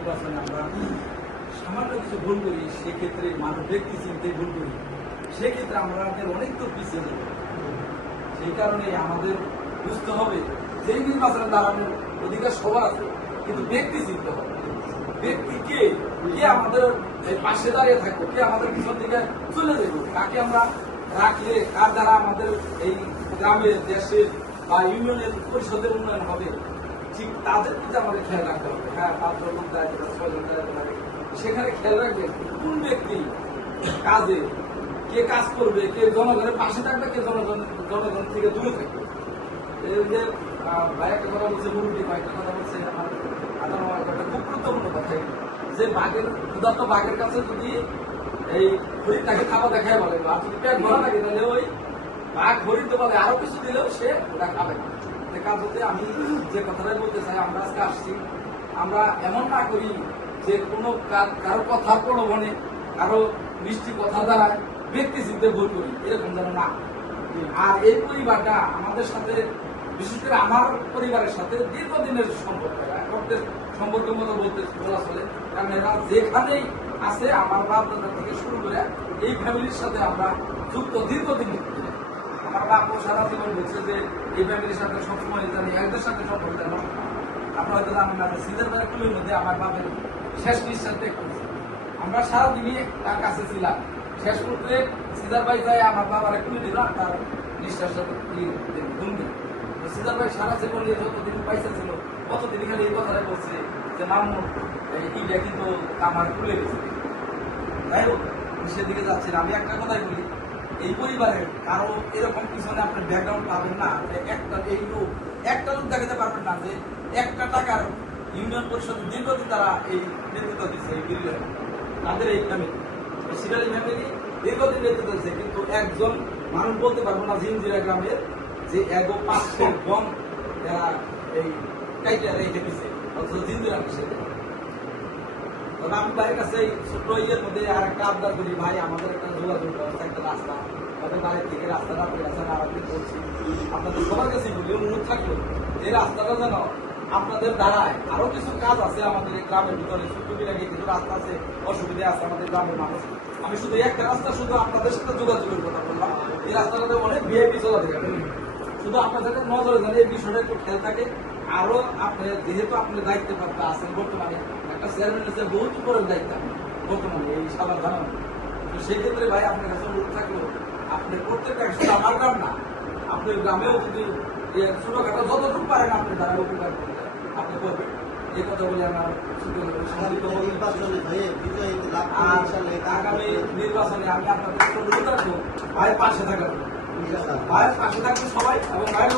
নির্বাচনে আমরা সামান্য কিছু ভুল করি, সেক্ষেত্রে মানুষ ব্যক্তি চিনতে ভুল করি, সেক্ষেত্রে আমাদের অনেক তো পিছিয়ে যাবে। সেই কারণে আমাদের বুঝতে হবে যে নির্বাচনে দাঁড়ানোর অধিকার সবার আছে, কিন্তু ব্যক্তি চিনতে হবে। ব্যক্তি কে আমাদের পাশে দাঁড়িয়ে থাকবো, কে আমাদের পিছন থেকে চলে যাবো, কাকে আমরা রাখলে কার দ্বারা আমাদের এই গ্রামের, দেশের বা ইউনিয়নের পরিষদের উন্নয়ন হবে, ঠিক তাদের প্রতি আমাদের খেয়াল রাখতে হবে। হ্যাঁ, 5 জন লোক দায়িত্ব, 6 জন দায়িত্ব থাকে, সেখানে খেয়াল রাখবে কোন ব্যক্তি কাজে, কে কাজ করবে, কে জনগণের পাশে থাকবে, কে জনগণ থেকে দূরে থাকবে। এই যে ভাই একটা কথা বলছে, মুরুব্বী কয়েকটা কথা বলছে, আমার একটা খুব গুরুত্বপূর্ণ কথা, যে বাঘের ক্ষুধার্ত বাঘের কাছে যদি এই হরিণটাকে খাবার দেখায় বলে, আর যদি পেট ভরা লাগে, তাহলে ওই বাঘ হরিণতে বলে আরো কিছু দিলেও সে ওটা খাবে। কাজ হতে আমি যে কথাটাই বলতে চাই, আমরা আজকে আসছি, আমরা এমন না করি যে কোনো কারো কথা প্রলোভনে, কারো মিষ্টি কথা দ্বারা ব্যক্তি চিনতে ভুল করি, এরকম যেন না। আর এই পরিবারটা আমাদের সাথে, বিশেষ করে আমার পরিবারের সাথে দীর্ঘদিনের সম্পর্ক, রক্তের সম্পর্কের মতো বলা চলে। কারণ এরা যেখানেই আছে, আমার বাপ দাদা থেকে শুরু করে এই ফ্যামিলির সাথে আমরা যুক্ত দীর্ঘদিন। আমার বাপও সারা জীবন বলছে যে এই ফ্যামিলির সাথে সবসময় জানি, একদের সাথে সম্পর্ক যেন। আপনারা হয়তো জানেন না, সিদের কুলের মধ্যে আমার বাপের শেষ নিঃশ্বাস ত্যাগ করেছে। আমরা সারাদিনই তার কাছে ছিলাম। শেষ করতে সিদার ভাই যায় আমার বাবার কুলে দিল, তার নিঃশ্বাসটা দুমবে। সিদার ভাই সারা জীবন যতদিন পয়সা ছিল কতদিন খালি এই কথাটা বলছে যে মামু ইটা কিন্তু আমার কুলে গেছে। যাই হোক, সেদিকে যাচ্ছে না। আমি একটা কথাই বলি, এই পরিবারের কারো এরকম পিছনে আপনার ব্যাকগ্রাউন্ড পাবেন না, একটা লোক দেখাতে পারবেন না যে 1 টাকার ইউনিয়ন পরিষদের দীর্ঘদিন তারা এই নেতৃত্ব দিচ্ছে, এই বিল্ডার তাদের এই ফ্যামিলি, সিরাজি ফ্যামিলি দীর্ঘদিন নেতৃত্ব দিচ্ছে। কিন্তু একজন মানুষ বলতে পারবো না জিনজিরা গ্রামের যে এগো 500 বম যারা এই কাইটা রেখে দিচ্ছে, অথচ জিনজিরা কিসে। তবে আমি বাড়ির কাছে ছোট্ট ইয়ের মধ্যে আর একটা আবদার করি, ভাই আমাদের একটা যোগাযোগ ব্যবস্থা, একটা রাস্তা, আমাদের বাড়ির থেকে রাস্তাটা আপনার কাছে আরামে করছি, আপনাদের সবার কাছে বলি, অনুরোধ থাকলো এই রাস্তাটা যেন আপনাদের দ্বারায়। আরো কিছু কাজ আছে আমাদের এই গ্রামের ভিতরে, সুবিধাকে কিছু রাস্তা আছে, অসুবিধা আছে আমাদের গ্রামের মানুষ। আমি শুধু একটা রাস্তা, শুধু আপনাদের সাথে যোগাযোগের কথা বললাম, এই রাস্তাটাতে অনেক ভিআইপি চলাতে পারে। শুধু আপনাদের নজরে যেন এই বিষয়টা একটু খেয়াল থাকে। আরো আপনি যেহেতু আপনার দায়িত্ব প্রাপ্ত আছেন, বর্তমানে একটা চেয়ারম্যান হচ্ছে বহুত উপরের দায়িত্ব বর্তমানে এই সবার ধারণা। তো সেই ক্ষেত্রে ভাই আপনার কাছে অনুরোধ থাকলো, আপনি প্রত্যেকটা শুধু আমার গ্রাম না, আপনার গ্রামেও যদি ছোটখাটো যতটুকু পারেন আপনি দ্বারা উপকার করবেন, আপনি করবেন। এই কথা বলে আমার আগামী নির্বাচনে আমি আপনাদের অনুরোধ রাখবো, ভাইয়ের পাশে থাকবেন, ভাইয়ের পাশে থাকবেন সবাই, এবং ভাইয়ের